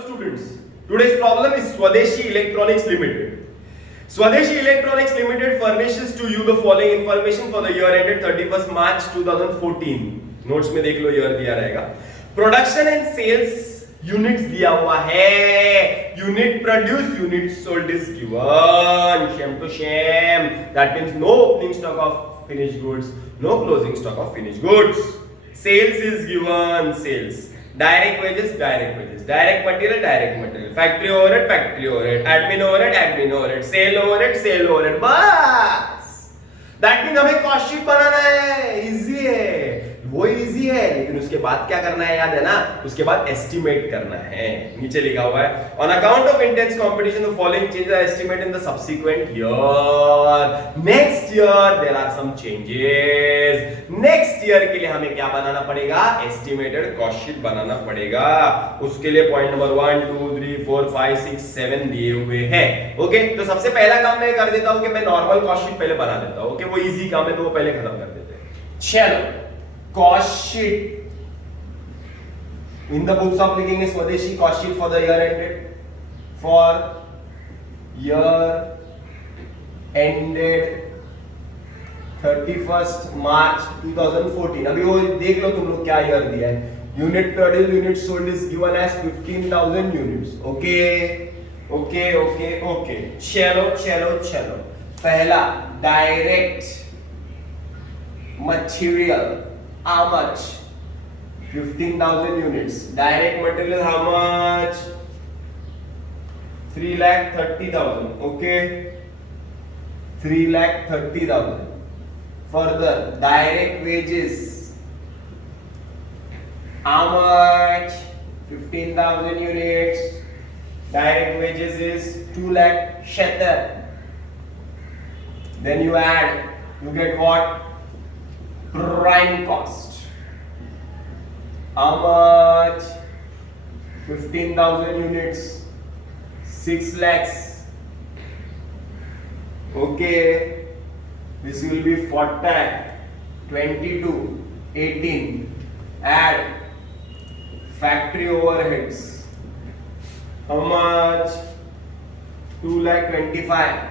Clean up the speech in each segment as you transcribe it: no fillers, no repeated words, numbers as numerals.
Hello students. Today's problem is Swadeshi Electronics Limited. Swadeshi Electronics Limited furnishes to you the following information for the year ended 31st March 2014. Notes में देख लो year दिया रहेगा. Production and sales units दिया हुआ है. Unit produced, unit sold is given. Shame to shame. That means no opening stock of finished goods, no closing stock of finished goods. Sales is given. Sales. Direct wages, direct wages, direct material, factory overhead, admin overhead, sale overhead, बस. That means हमें cost sheet बनाना है, इजी है, वो इजी है, लेकिन उसके बाद क्या करना है याद है ना? उसके बाद एस्टिमेट करना है. नीचे लिखा हुआ है on account of intense competition the following changes are estimated in the subsequent year. Next year there are some changes. Next year के लिए हमें क्या बनाना पड़ेगा? एस्टिमेटेड कॉस्ट शीट बनाना पड़ेगा. उसके लिए पॉइंट नंबर 1 2 3 4 5 6 7 दिए हुए हैं. ओके, तो सबसे पहला काम मैं कर देता हूं कि मैं नॉर्मल कॉस्ट शीट पहले बना देता हूं. ओके, वो इजी काम है तो वो पहले खत्म कर देते हैं. चलो, cost sheet in the books of लिखेंगे स्वदेशी cost sheet for the year ended 31st March 2014. अभी वो देख लो तुम लोग क्या ईयर दिया है. Unit produce unit sold is given as 15,000 units. Okay. चलो. पहला direct material, how much? 15,000 units. Direct material how much? 3,30,000. Okay, 3,30,000. Further, direct wages how much? 15,000 units. Direct wages is 2,70,000. Then you add, you get what? Prime cost. How much? 15,000 units. 6 lakhs. Okay. This will be 40, 22, 18. Add factory overheads. How much? 2,25,000.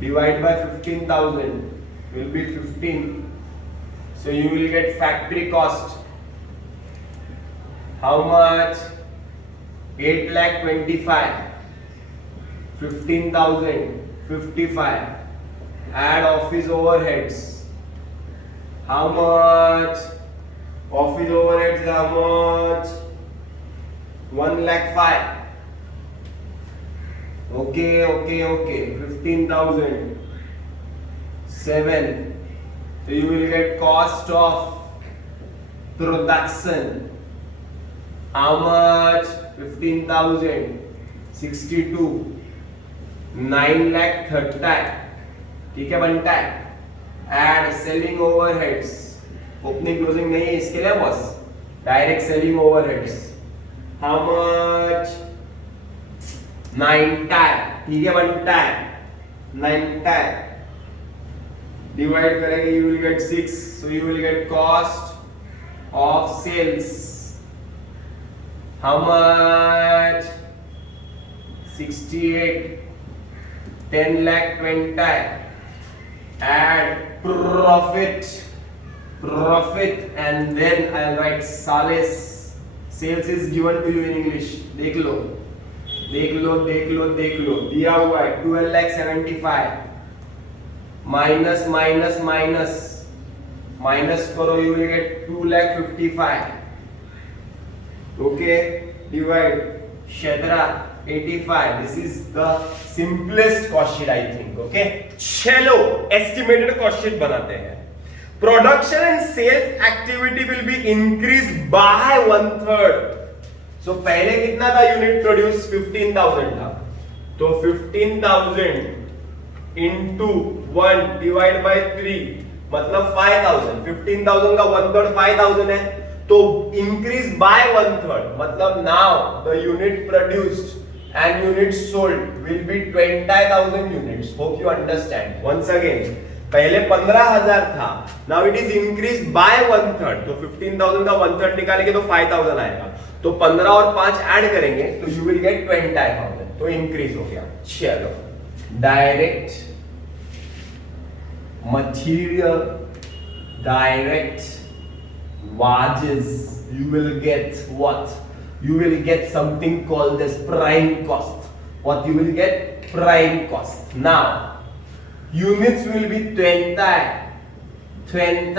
Divide by 15,000. Will be 15. So you will get factory cost. How much? 8,25,000. 15,000. 55. Add office overheads. How much? Office overheads how much? 1,05,000. Okay. 15,000. 7. So you will get cost of production. How much? 15,000. 62. 9,30,000. ठीक है, बनता है. Add selling overheads. Opening closing नहीं है इसके लिए बस. Direct selling overheads. How much? 9,000. ठीक है, बनता है. 9,000. Divide करेंगे, you will get 6. So you will get cost of sales. How much? 68. 10,20,000. Add profit, and then I'll write sales. Sales is given to you in English. देख लो. दिया हुआ है 12,75,000. minus करो, you will get 2,55,000. Okay, divide Shedra 85. This is the simplest cost sheet I think. Okay, चलो estimated cost sheet बनाते हैं. Production and sales activity will be increased by 1/3. So पहले कितना था यूनिट प्रोड्यूस? 15,000 था. तो 15,000 into 1 divide by 3 मतलब 5,000. 15,000 का 1/3 5,000 है. तो increase by 1/3 मतलब now the unit produced and units sold will be 20,000 units. Hope you understand. Once again, पहले 15,000 था, now it is increased by 1/3. तो 15,000 का 1/3 निकालेंगे तो 5,000 आएगा. तो 15 और 5 ऐड करेंगे तो यू विल गेट 20,000, तो इंक्रीज हो गया। चलो, direct material, direct wages, you will get what? You will get something called as prime cost. What you will get? Prime cost. Now, units will be 20, 20.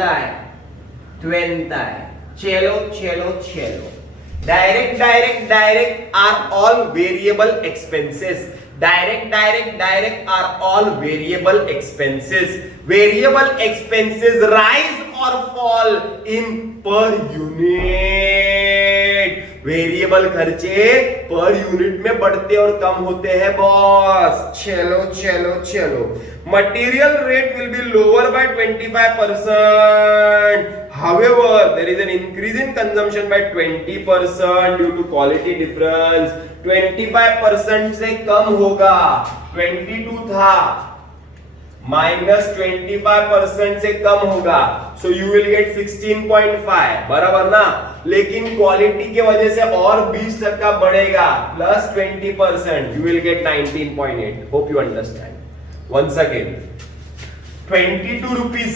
Chelo. Direct are all variable expenses. Direct are all variable expenses. Variable expenses rise or fall in per unit. Variable खर्चे per unit में बढ़ते और कम होते हैं boss. चलो। Material rate will be lower by 25%. However, there is an increase in consumption by 20% due to quality difference. 25% से कम होगा, 22 था, माइनस 25% से कम होगा, सो यू विल गेट 16.5, बराबर ना। लेकिन क्वालिटी के वजह से और 20% बढ़ेगा, plus 20%, you will get 19.8. Hope you understand. Once again, 22 rupees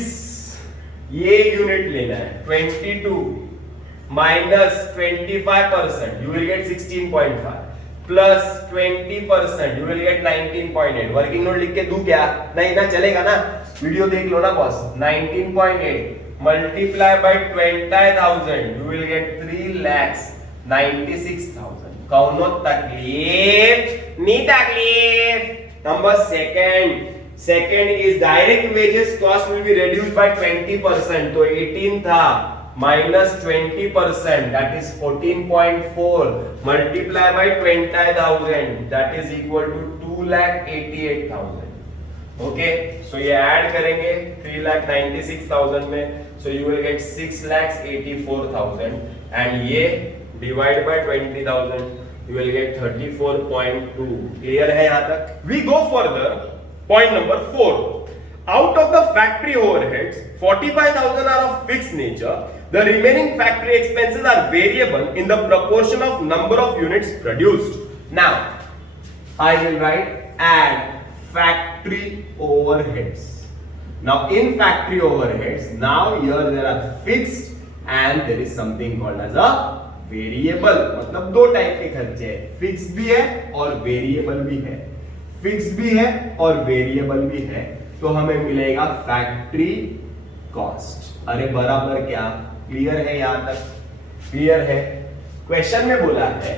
ये यूनिट लेना है, 22 minus 25%, you will get 16.5, plus 20%, you will get 19.8. Working note लिख के दूं क्या? नहीं ना, चलेगा ना, वीडियो देख लो ना बॉस. 19.8 multiply by 20,000, you will gate 3,96,000. कौनो तकलीफ नी तकलीफ. Number second is direct wages cost will be reduced by 20%. तो 18 था, minus 20%, that is 14.4, multiply by 20,000, that is equal to 2,88,000. Okay, so ये ऐड करेंगे 3,96,000 में, so you will get 6,84,000, and ये divide by 20,000, you will get 34.2. Clear है यहाँ तक? We go further. Point number 4. Out of the factory overheads, 45,000 are of fixed nature. The remaining factory expenses are variable in the proportion of number of units produced. Now, I will write add factory overheads. Now, in factory overheads, now here there are fixed and there is something called as a variable. मतलब दो टाइप के खर्चे हैं, फिक्स्ड भी है और वेरिएबल भी है. फिक्स्ड भी है और वेरिएबल भी है, तो हमें मिलेगा फैक्ट्री कॉस्ट. अरे बराबर क्या? क्लियर है यहां तक? क्लियर है? क्वेश्चन में बोला है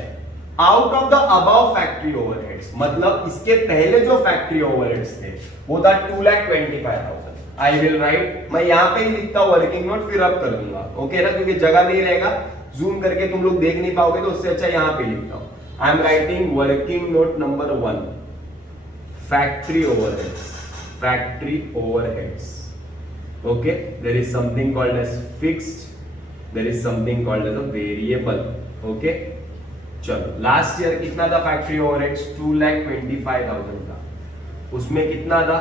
out of the above factory overheads, मतलब इसके पहले जो फैक्ट्री ओवरहेड्स थे वो था 2,25,000. आई विल राइट, मैं यहां पे ही लिखता हूं वर्किंग नोट, फिर अब कर दूंगा. ओके ना, क्योंकि जगह नहीं रहेगा, जूम करके तुम लोग देख नहीं पाओगे, तो उससे अच्छा यहां पे लिखता हूं. I am writing working note number 1, factory overheads. Okay, there is something called as fixed, there is something called as a variable. Okay, चलो, लास्ट ईयर कितना था फैक्ट्री ओवरहेड्स? 2,25,000 था. उसमें कितना था?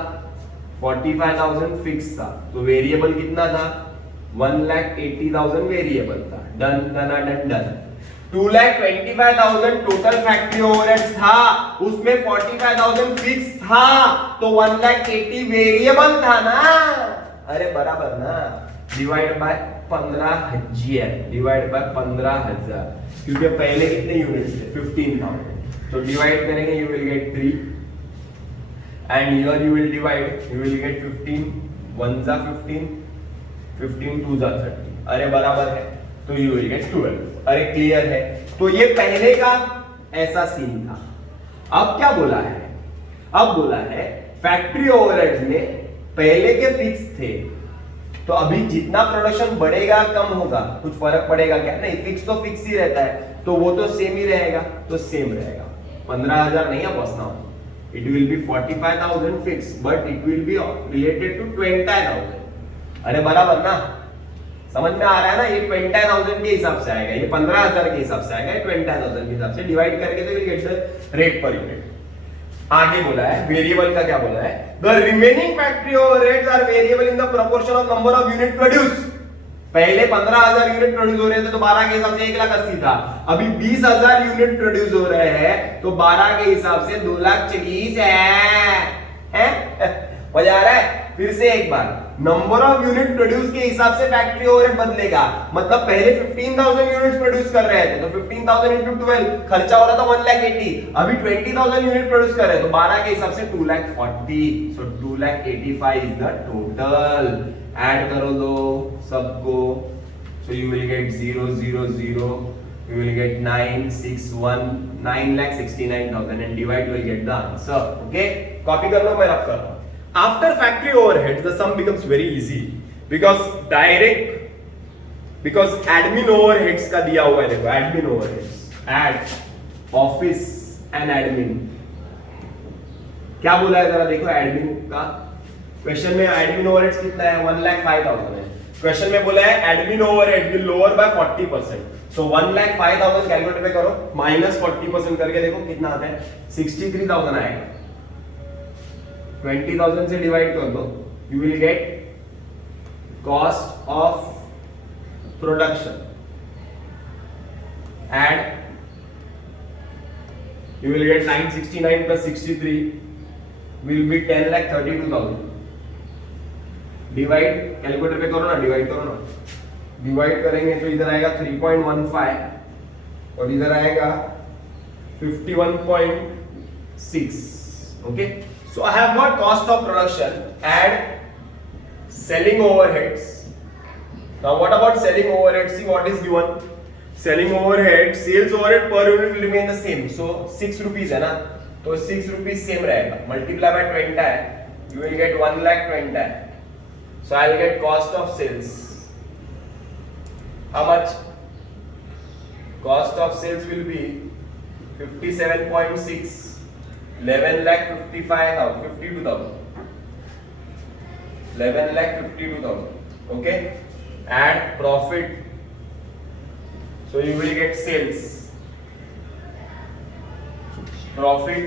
45,000 फिक्स था. तो वेरिएबल कितना था? 1,80,000 वेरिएबल था. डन. 2,25,000 टोटल फैक्ट्री ओवरहेड्स था, उसमें 45,000 फिक्स था, तो 1,80,000 वेरिएबल था ना. अरे बराबर ना. डिवाइड बाय 15,000, क्योंकि पहले कितने यूनिट्स थे? 15,000. तो डिवाइड करेंगे, you will gate 3, and here you will divide, you will gate 15 1 जा 15, 15 2 जा 30. अरे बराबर है, तो यू विल गेट 12. अरे क्लियर है? तो ये पहले का ऐसा सीन था. अब क्या बोला है? अब बोला है फैक्ट्री ओवरहेड्स में पहले के फिक्स थे, तो अभी जितना प्रोडक्शन बढ़ेगा कम होगा, कुछ फर्क पड़ेगा क्या? नहीं, फिक्स तो फिक्स ही रहता है, तो वो तो सेम ही रहेगा, तो सेम रहेगा. 15,000 नहीं है बॉस ना, it will be 45,000 fix, but it will be related to 20,000. अरे बराबर ना, समझ में आ रहा है ना? ये 20,000 के हिसाब से आएगा, ये 15,000 के हिसाब से आएगा, 20,000 के हिसाब से डिवाइड करके तो will get the rate per unit. आगे बोला है वेरिएबल का, क्या बोला है? The remaining factory overheads are variable in the proportion of number of unit produce. पहले 15,000 यूनिट प्रोड्यूस हो रहे थे तो 12 के हिसाब से 1,80,000 था, अभी 20,000 यूनिट प्रोड्यूस हो रहे हैं तो 12 के हिसाब से 2,40,000 है? मजा आ रहा है? फिर से एक बार, नंबर ऑफ यूनिट प्रोड्यूस के हिसाब से फैक्ट्री ओवरहेड बदलेगा। मतलब पहले 15,000 यूनिट्स प्रोड्यूस कर रहे थे तो 15,000 into 12 खर्चा हो रहा था 1,80,000, अभी 20,000 यूनिट प्रोड्यूस कर रहे हैं तो 12 के हिसाब से 2,40,000, सो 2,85,000 इज द टोटल। ऐड करो दो सबको, so you will gate 0 0 0, you will get 9,69,000 and divide, you will get the answer. Okay, copy कर लो, मैं रब कर रहा हूँ। After factory overheads, the sum becomes very easy because admin overheads का दिया हुआ है, देखो admin overheads, add office and admin, क्या बोला है जरा देखो admin का क्वेश्चन में। admin overheads कितना है? 1,05,000 है। क्वेश्चन में बोला है admin overhead will lower by 40%, so 1,05,000 कैलकुलेट पे करो, माइनस 40% करके देखो कितना आता है, 63,000 आएगा। 20,000 से डिवाइड कर दो, you will gate cost of production and you will gate 969 प्लस 63 विल बी 10,32,000। डिवाइड कैलकुलेटर पे करो ना, डिवाइड करो ना, डिवाइड करेंगे तो इधर आएगा 3.15 और इधर आएगा 51.6। Okay, so I have got cost of production and selling overheads. Now what about selling overhead? See what is given. Selling overhead, sales overhead per unit will remain the same. So 6 rupees है ना, तो 6 rupees same रहेगा, multiply by 20 है, you will get 1,20,000 है। So I'll get cost of sales. How much? Cost of sales will be 57.6, 11,55,000, 52,000, 11,52,000. Okay, and profit, so you will get sales profit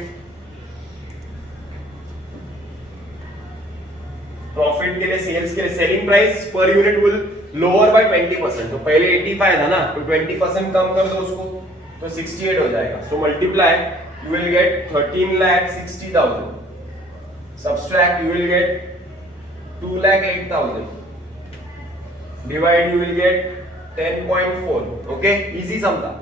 के लिए, sales के लिए, selling price per unit will lower by 20%, तो पहले 85 था ना, तो 20% कम कर दो उसको तो 68 हो जाएगा। So multiply, you will get 13,60,000, subtract, you will get 2,08,000, divide, you will get 10.4। okay, easy sum था।